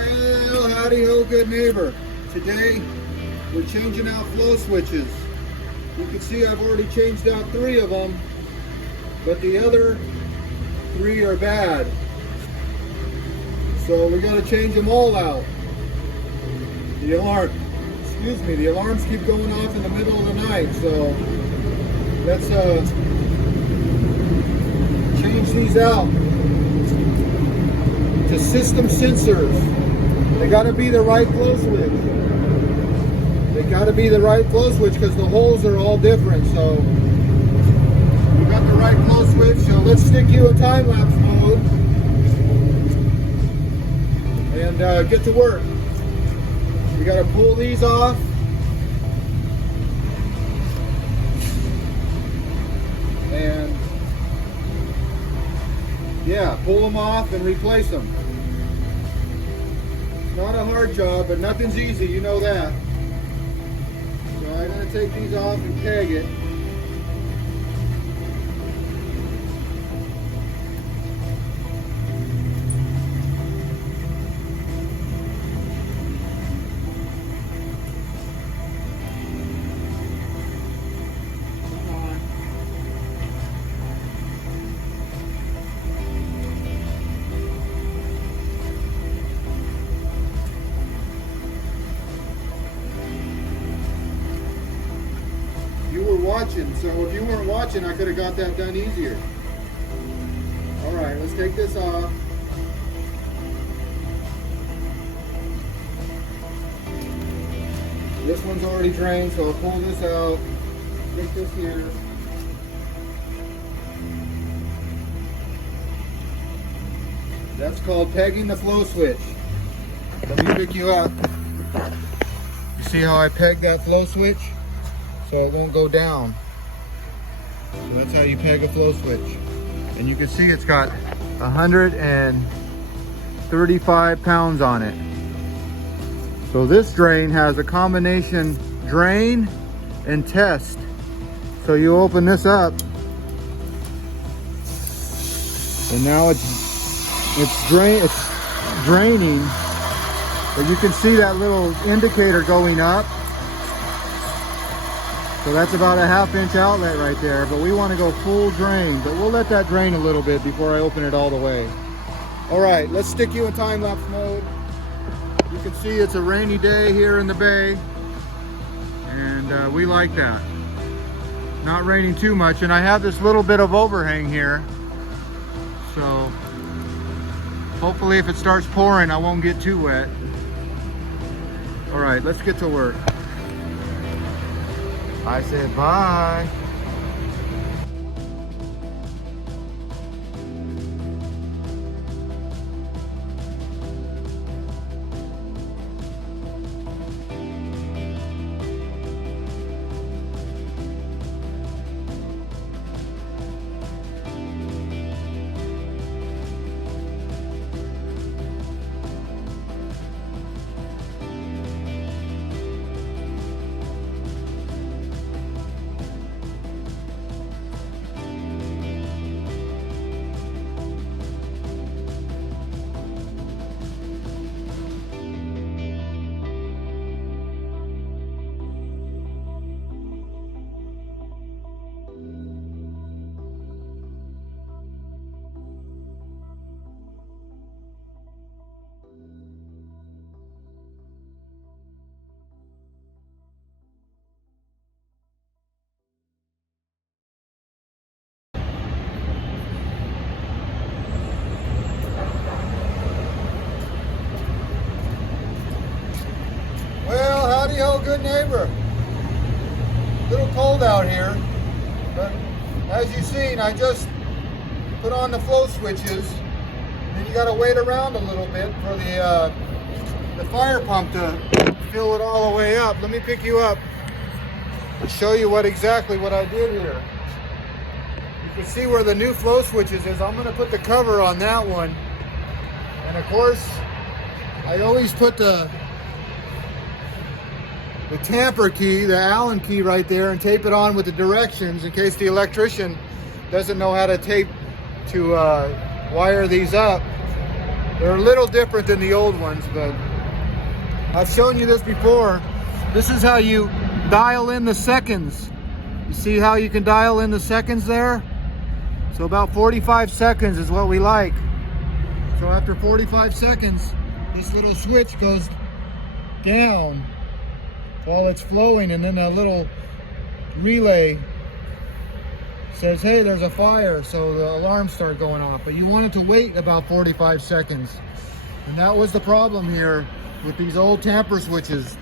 Well, howdy ho, good neighbor. Today, we're changing out flow switches. You can see I've already changed out 3 of them, but the other 3 are bad. So we got to change them all out. The alarms keep going off in the middle of the night, so let's change these out to system sensors. They got to be the right flow switch. They got to be the right flow switch because the holes are all different. So we got the right flow switch. So let's stick you in time-lapse mode and get to work. We got to pull these off. And yeah, pull them off and replace them. Not a hard job, but nothing's easy, you know that. So I'm going to take these off and peg it. Watching, so if you weren't watching, I could have got that done easier. All right, let's take this off. This one's already drained, so I'll pull this out. Stick this here. That's called pegging the flow switch. Let me pick you up. You see how I pegged that flow switch? So it won't go down. So that's how you peg a flow switch. And you can see it's got 135 pounds on it. So this drain has a combination drain and test. So you open this up and now it's draining, but you can see that little indicator going up. So that's about a 1/2 inch outlet right there, but we want to go full drain, but we'll let that drain a little bit before I open it all the way. All right, let's stick you in time-lapse mode. You can see it's a rainy day here in the bay, and we like that. Not raining too much, and I have this little bit of overhang here, so hopefully if it starts pouring, I won't get too wet. All right, let's get to work. I said bye. Good neighbor. A little cold out here, but as you've seen, I just put on the flow switches. Then you got to wait around a little bit for the fire pump to fill it all the way up. Let me pick you up and show you exactly what I did here. You can see where the new flow switches is. I'm going to put the cover on that one, and of course, I always put the tamper key, the Allen key right there, and tape it on with the directions in case the electrician doesn't know how to wire these up. They're a little different than the old ones, but I've shown you this before. This is how you dial in the seconds. You see how you can dial in the seconds there? So about 45 seconds is what we like. So after 45 seconds, this little switch goes down while it's flowing, and then that little relay says, hey, there's a fire, so the alarms start going off. But you want it to wait about 45 seconds. And that was the problem here with these old tamper switches.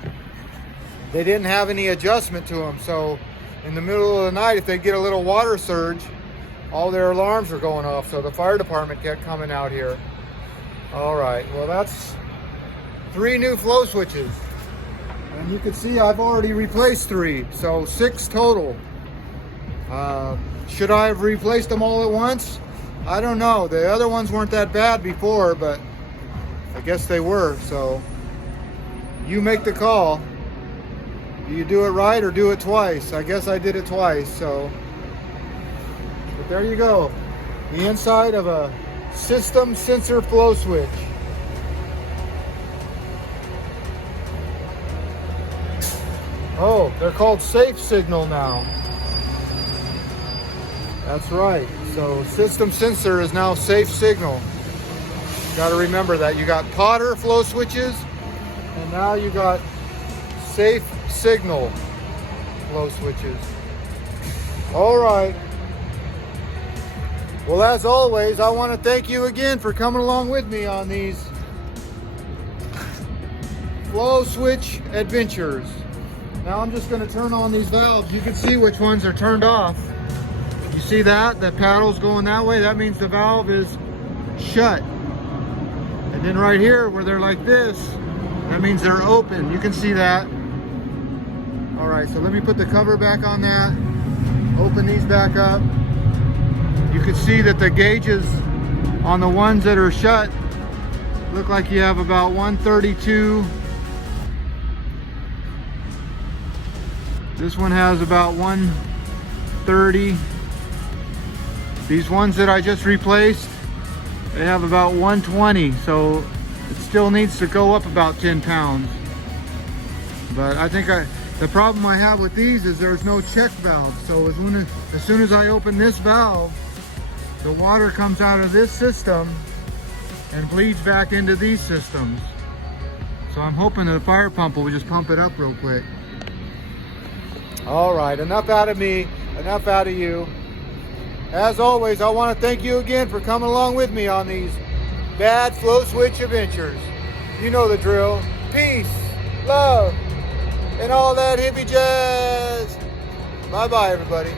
They didn't have any adjustment to them, so in the middle of the night, if they get a little water surge, all their alarms are going off, so the fire department kept coming out here. All right, well, that's 3 new flow switches. And you can see I've already replaced 3, so 6 total. Should I have replaced them all at once? I don't know. The other ones weren't that bad before, but I guess they were, so you make the call. Do you do it right or do it twice? I guess I did it twice, so. But there you go. The inside of a system sensor flow switch. Oh, they're called Safe Signal now. That's right. So system sensor is now Safe Signal. Got to remember that. You got Potter flow switches, and now you got Safe Signal flow switches. All right. Well, as always, I want to thank you again for coming along with me on these flow switch adventures. Now I'm just going to turn on these valves. You can see which ones are turned off. You see that? The paddle's going that way. That means the valve is shut. And then right here, where they're like this, that means they're open. You can see that. All right, so let me put the cover back on that. Open these back up. You can see that the gauges on the ones that are shut look like you have about 132. This one has about 130. These ones that I just replaced, they have about 120, so it still needs to go up about 10 pounds. But I think the problem I have with these is there's no check valve. So as soon as I open this valve, the water comes out of this system and bleeds back into these systems. So I'm hoping the fire pump will just pump it up real quick. All right, enough out of me, enough out of you. As always, I want to thank you again for coming along with me on these bad flow switch adventures. You know the drill. Peace, love, and all that hippie jazz. Bye-bye, everybody.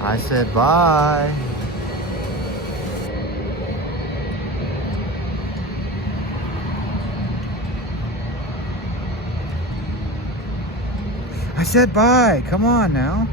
I said bye. I said bye. Come on now.